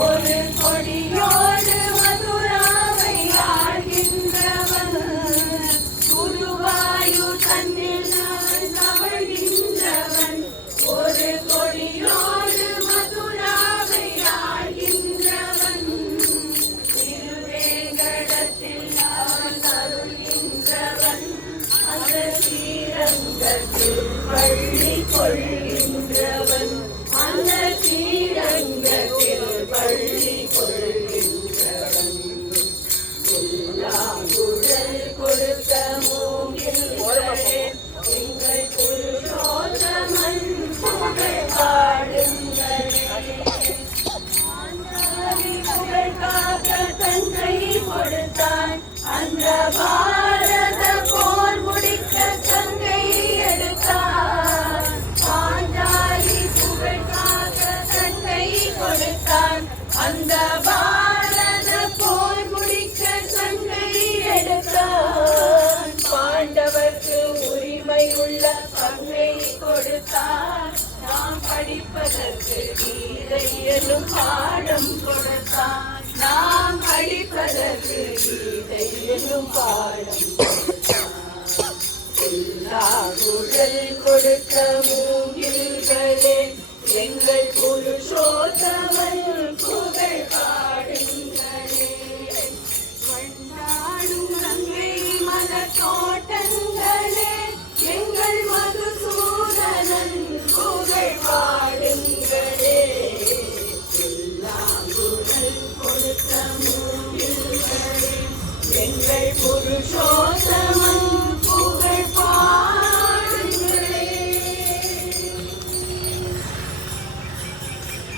ஒரு கொடியோடு மதுராவை ஆழ்கின்றவன் குருவாயு தன்னில் தவழ்கின்றவன் ஒரு கொடியோடு மதுராவை ஆழ்கின்றவன் திருவேங்கடத்தில் அவன் அருள்கின்றவன் அந்த ஸ்ரீரங்கத்தில் பள்ளி கொள்கின்றவன் அந்த ஸ்ரீரங்கத்தில் பள்ளி கொள்கின்றவன் குடல் கொடுத்த மூங்கில்களே எங்கள் புருஷோத்தமன் புகழ் பாடுங்களே புகழ்காக தன்னை கொடுத்தான் அந்த பாரத போர் முடிக்க தங்கை எடுத்தான் பாஞ்சாலி புகழ்காக தன்னை கொடுத்தான் அந்த பாரத போர் முடிக்க தங்கை எடுத்தான் பாண்டவர்க்கு உரிமை உள்ள பங்கை கொடுத்தான் நாம் படிப்பதற்கு கீதை எனும் பாடம் கொடுத்தான் நாம் படிப்பதற்கு கீதை எனும் பாடம் குடல் கொடுத்த மூங்கில்களே எங்கள் புருஷோத்தமன் புகழ் பாடுங்களே வண்டாடும் கங்கை மலர் தோட்டங்களே எங்கள் மதுசூதனன் புகழ் பாடுங்களே குடல் கொடுத்த மூங்கில்களே எங்கள் புருஷோ